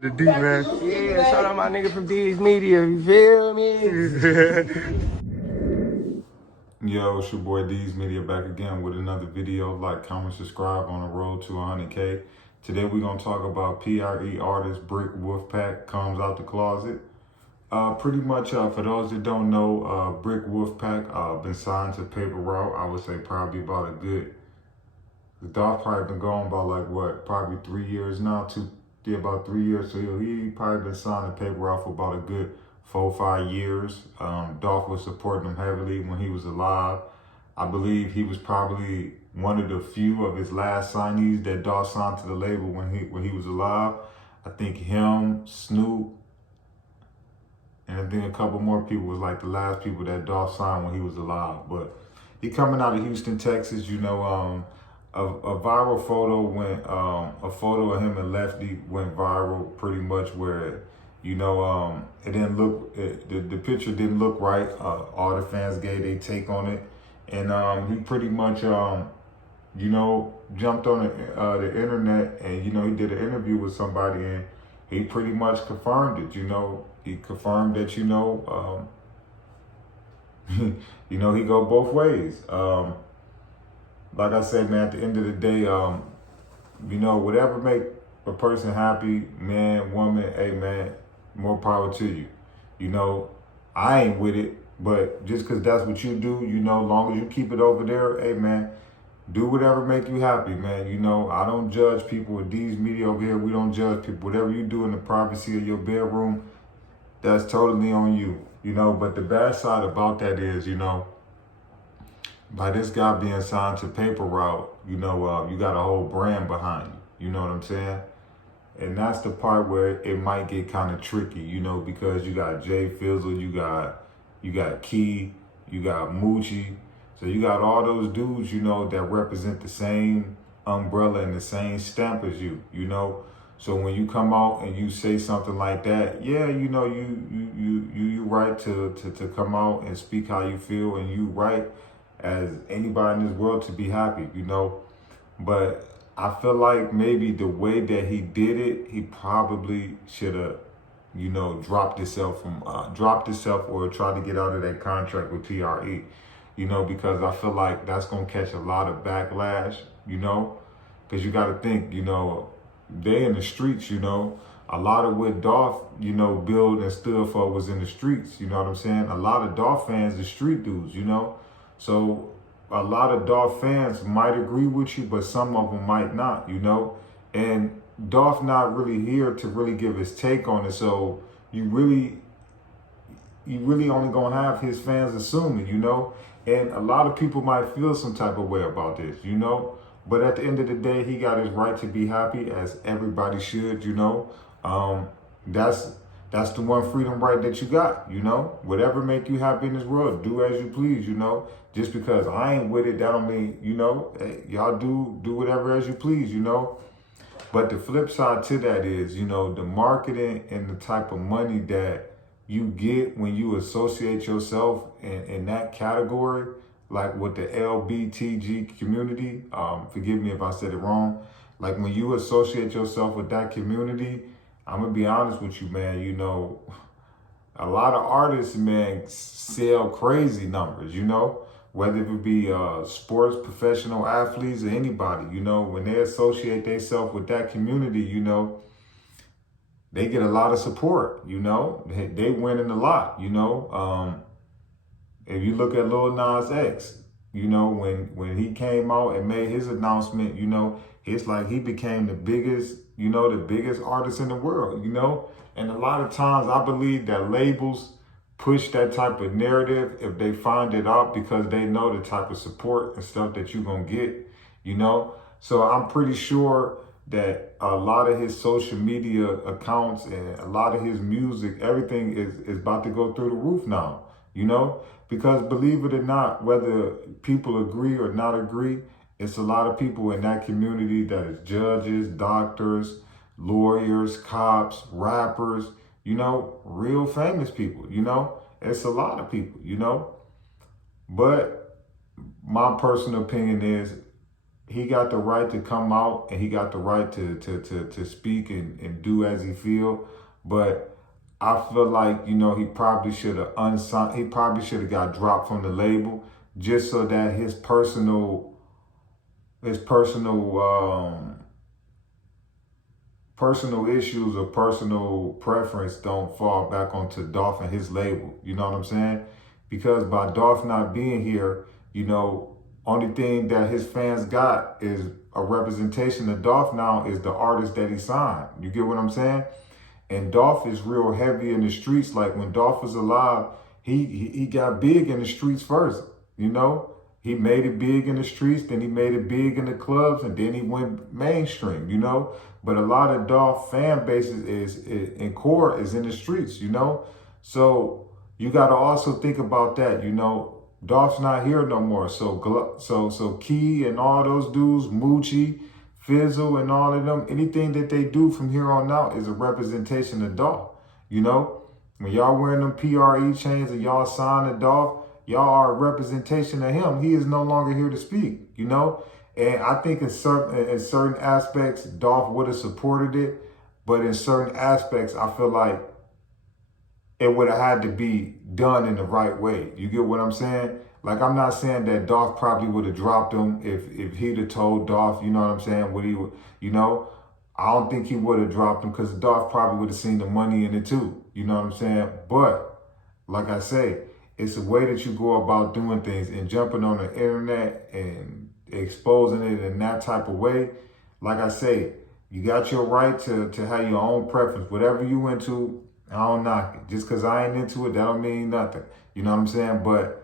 The D, man. Yeah, shout out my nigga from D's Media, you feel me? Yo, it's your boy D's Media back again with another video. Like, comment, subscribe on the road to 100K. Today we're going to talk about PRE artist Brick Wolfpack comes out the closet. Pretty much, for those that don't know, Brick Wolfpack been signed to Paper Route. I would say probably about a good, Dolph probably been gone about like what, probably 3 years now, about 3 years. So he probably been signing Paper Route for about a good 4 or 5 years. Dolph was supporting him heavily when he was alive. I believe he was probably one of the few of his last signees that Dolph signed to the label when he was alive. I think him, Snoop, and I think a couple more people was like the last people that Dolph signed when he was alive. But he coming out of Houston, Texas, you know, a viral photo went, a photo of him and Lefty went viral pretty much where, you know, it didn't look, the picture didn't look right. All the fans gave their take on it. And he pretty much, you know, jumped on the internet and, you know, he did an interview with somebody and he pretty much confirmed it, you know. He confirmed that, you know, you know, he go both ways. Like I said, man, at the end of the day, you know, whatever make a person happy, man, woman, hey, man, more power to you. You know, I ain't with it, but just because that's what you do, you know, long as you keep it over there, hey, man, do whatever make you happy, man. You know, I don't judge people with D's Media over here. We don't judge people. Whatever you do in the privacy of your bedroom, that's totally on you, you know. But the bad side about that is, you know, by this guy being signed to Paper Route, you know, you got a whole brand behind you. You know what I'm saying? And that's the part where it might get kind of tricky, you know, because you got Jay Fizzle, you got Key, you got Moochie. So you got all those dudes, you know, that represent the same umbrella and the same stamp as you, you know. So when you come out and you say something like that, yeah, you know, you right to come out and speak how you feel, and you right as anybody in this world to be happy, you know. But I feel like maybe the way that he did it, he probably should have, you know, dropped himself or tried to get out of that contract with PRE, you know, because I feel like that's gonna catch a lot of backlash, you know, because you got to think, you know, they in the streets, you know. A lot of what Dolph, you know, built and stood for was in the streets, you know what I'm saying? A lot of Dolph fans are street dudes, you know. So a lot of Dolph fans might agree with you, but some of them might not, you know. And Dolph not really here to really give his take on it. So you really only gonna have his fans assuming, you know. And a lot of people might feel some type of way about this, you know. But at the end of the day, he got his right to be happy, as everybody should, you know. That's the one freedom right that you got, you know. Whatever make you happy in this world, do as you please, you know. Just because I ain't with it, that don't mean, you know, hey, y'all do whatever as you please, you know. But the flip side to that is, you know, the marketing and the type of money that you get when you associate yourself in that category, like with the LBTG community, forgive me if I said it wrong. Like when you associate yourself with that community, I'm gonna be honest with you, man, you know, a lot of artists, man, sell crazy numbers, you know, whether it be sports, professional athletes, or anybody, you know, when they associate themselves with that community, you know, they get a lot of support, you know, they winning a lot, you know. If you look at Lil Nas X, you know, when he came out and made his announcement, you know, it's like he became the biggest, you know, the biggest artist in the world, you know. And a lot of times I believe that labels push that type of narrative if they find it out because they know the type of support and stuff that you're going to get, you know. So I'm pretty sure that a lot of his social media accounts and a lot of his music, everything is about to go through the roof now, you know. Because believe it or not, whether people agree or not agree, it's a lot of people in that community that is judges, doctors, lawyers, cops, rappers, you know, real famous people, you know. It's a lot of people, you know. But my personal opinion is he got the right to come out and he got the right to speak and do as he feel. But I feel like, you know, he probably should have unsigned, he probably should have got dropped from the label just so that his personal issues or personal preference don't fall back onto Dolph and his label. You know what I'm saying? Because by Dolph not being here, you know, only thing that his fans got is a representation of Dolph now is the artist that he signed. You get what I'm saying? And Dolph is real heavy in the streets. Like when Dolph was alive, he got big in the streets first, you know? He made it big in the streets, then he made it big in the clubs, and then he went mainstream, you know? But a lot of Dolph fan bases is in core is in the streets, you know? So you got to also think about that, you know? Dolph's not here no more. So Key and all those dudes, Moochie, Fizzle and all of them, anything that they do from here on out is a representation of Dolph, you know? When y'all wearing them PRE chains and y'all sign to Dolph, y'all are a representation of him. He is no longer here to speak, you know? And I think in certain aspects, Dolph would have supported it. But in certain aspects, I feel like it would have had to be done in the right way. You get what I'm saying? Like, I'm not saying that Dolph probably would have dropped him if he'd have told Dolph, you know what I'm saying, what he would, you know? I don't think he would have dropped him because Dolph probably would have seen the money in it too. You know what I'm saying? But, like I say, it's a way that you go about doing things and jumping on the internet and exposing it in that type of way. Like I say, you got your right to have your own preference. Whatever you into, I don't knock it. Just because I ain't into it, that don't mean nothing. You know what I'm saying? But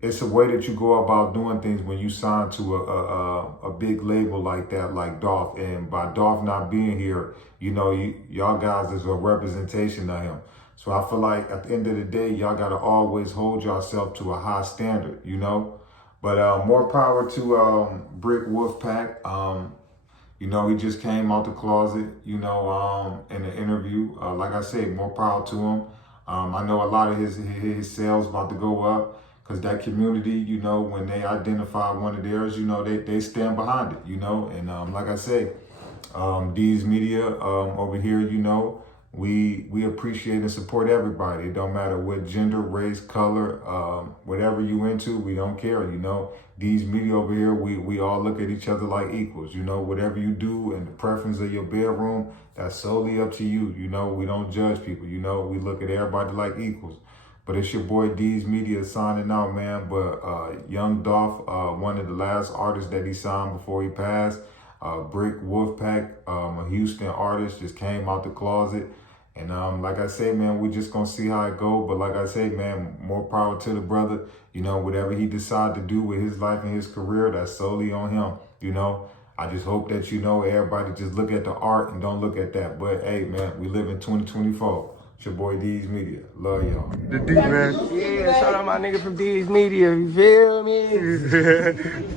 it's a way that you go about doing things when you sign to a big label like that, like Dolph. And by Dolph not being here, you know, y'all guys is a representation of him. So I feel like at the end of the day, y'all got to always hold yourself to a high standard, you know. But more power to Brick Wolfpack. You know, he just came out the closet, you know, in the interview. Like I said, more power to him. I know a lot of his sales about to go up because that community, you know, when they identify one of theirs, you know, they stand behind it, you know. And like I say, D's Media over here, you know, we appreciate and support everybody. It don't matter what gender, race, color, whatever you into, we don't care, you know. D's Media over here, we all look at each other like equals, you know. Whatever you do and the preference of your bedroom, that's solely up to you, you know. We don't judge people, you know. We look at everybody like equals. But it's your boy D's Media signing out, man. But Young Dolph, one of the last artists that he signed before he passed, Brick Wolfpack, a Houston artist, just came out the closet. And like I say, man, we just gonna see how it go. But like I say, man, more power to the brother. You know, whatever he decide to do with his life and his career, that's solely on him. You know, I just hope that, you know, everybody just look at the art and don't look at that. But hey, man, we live in 2024. It's your boy D's Media. Love y'all. The D, man. Yeah, shout out my nigga from D's Media. You feel me?